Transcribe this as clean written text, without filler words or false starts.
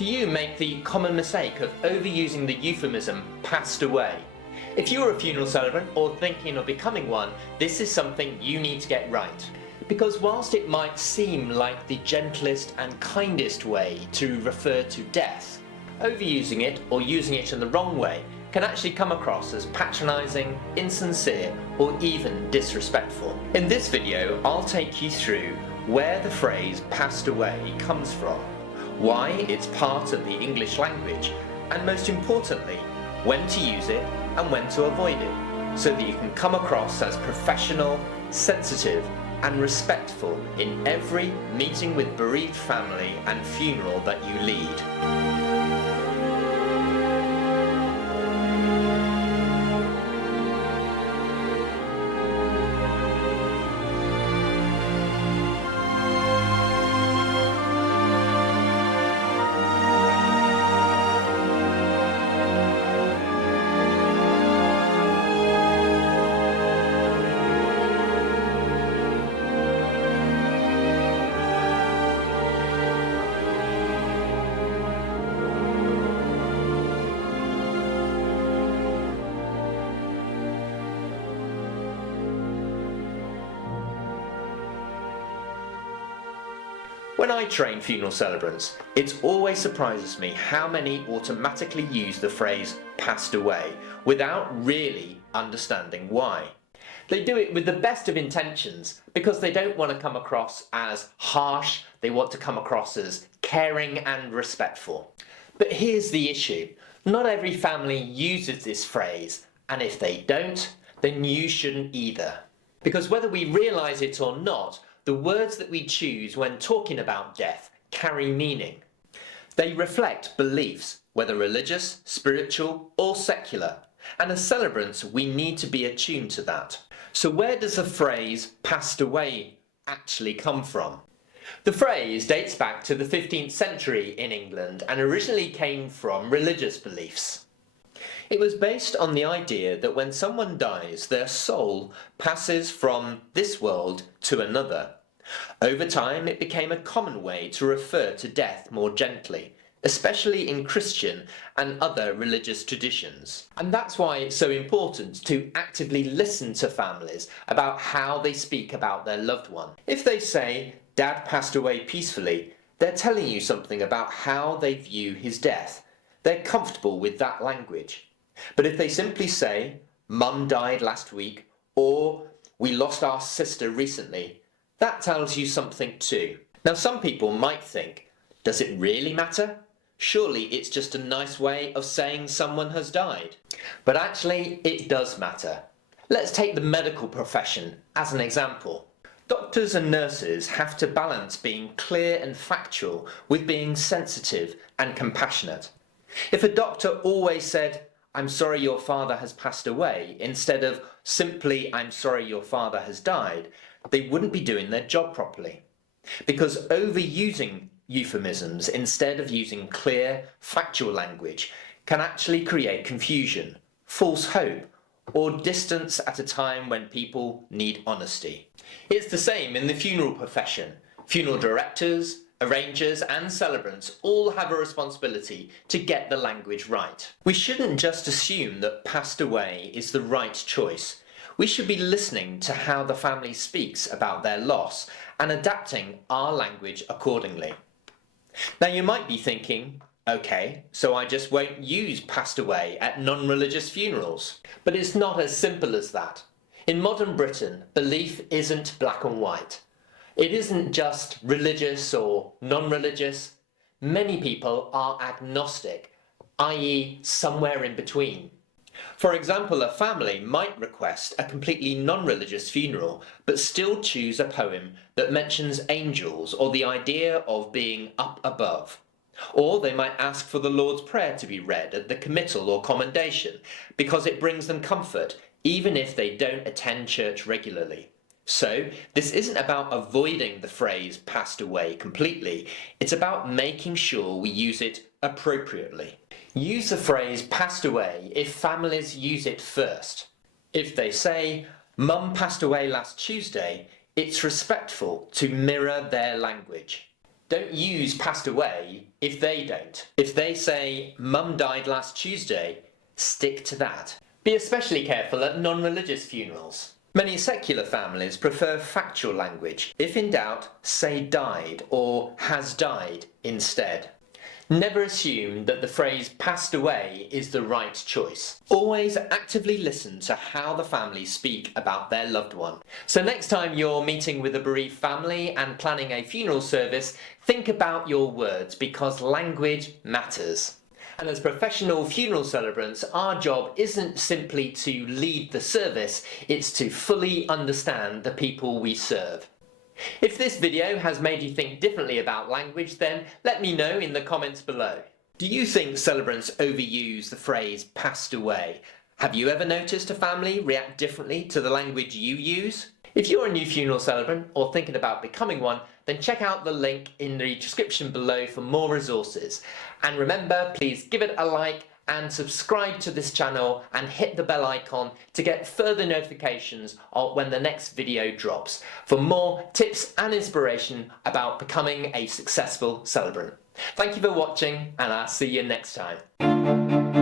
Do you make the common mistake of overusing the euphemism passed away? If you are a funeral celebrant or thinking of becoming one, this is something you need to get right. Because whilst it might seem like the gentlest and kindest way to refer to death, overusing it or using it in the wrong way can actually come across as patronising, insincere, or even disrespectful. In this video, I'll take you through where the phrase passed away comes from, why it's part of the English language, and most importantly, when to use it and when to avoid it, so that you can come across as professional, sensitive, and respectful in every meeting with bereaved family and funeral that you lead. When I train funeral celebrants, it always surprises me how many automatically use the phrase passed away without really understanding why. They do it with the best of intentions because they don't want to come across as harsh, they want to come across as caring and respectful. But here's the issue, not every family uses this phrase, and if they don't, then you shouldn't either. Because whether we realise it or not, the words that we choose when talking about death carry meaning. They reflect beliefs, whether religious, spiritual, or secular, and as celebrants we need to be attuned to that. So where does the phrase passed away actually come from? The phrase dates back to the 15th century in England and originally came from religious beliefs. It was based on the idea that when someone dies, their soul passes from this world to another. Over time, it became a common way to refer to death more gently, especially in Christian and other religious traditions. And that's why it's so important to actively listen to families about how they speak about their loved one. If they say, "Dad passed away peacefully," they're telling you something about how they view his death. They're comfortable with that language. But if they simply say, "Mum died last week," or "We lost our sister recently," that tells you something too. Now some people might think, does it really matter? Surely it's just a nice way of saying someone has died. But actually it does matter. Let's take the medical profession as an example. Doctors and nurses have to balance being clear and factual with being sensitive and compassionate. If a doctor always said, "I'm sorry your father has passed away," instead of simply, "I'm sorry your father has died," they wouldn't be doing their job properly. Because overusing euphemisms instead of using clear, factual language can actually create confusion, false hope, or distance at a time when people need honesty. It's the same in the funeral profession. Funeral directors, arrangers and celebrants all have a responsibility to get the language right. We shouldn't just assume that passed away is the right choice. We should be listening to how the family speaks about their loss and adapting our language accordingly. Now you might be thinking, okay, so I just won't use passed away at non-religious funerals. But it's not as simple as that. In modern Britain, belief isn't black and white. It isn't just religious or non-religious. Many people are agnostic, i.e. somewhere in between. For example, a family might request a completely non-religious funeral, but still choose a poem that mentions angels or the idea of being up above. Or they might ask for the Lord's Prayer to be read at the committal or commendation, because it brings them comfort, even if they don't attend church regularly. So, this isn't about avoiding the phrase passed away completely, it's about making sure we use it appropriately. Use the phrase passed away if families use it first. If they say, "Mum passed away last Tuesday," it's respectful to mirror their language. Don't use passed away if they don't. If they say, Mum died last Tuesday, stick to that. Be especially careful at non-religious funerals. Many secular families prefer factual language. If in doubt, say died or has died instead. Never assume that the phrase passed away is the right choice. Always actively listen to how the family speak about their loved one. So next time you're meeting with a bereaved family and planning a funeral service, think about your words because language matters. And as professional funeral celebrants, our job isn't simply to lead the service, it's to fully understand the people we serve. If this video has made you think differently about language, then let me know in the comments below. Do you think celebrants overuse the phrase passed away? Have you ever noticed a family react differently to the language you use? If you're a new funeral celebrant or thinking about becoming one, then check out the link in the description below for more resources. And remember, please give it a like and subscribe to this channel and hit the bell icon to get further notifications of when the next video drops for more tips and inspiration about becoming a successful celebrant. Thank you for watching and I'll see you next time.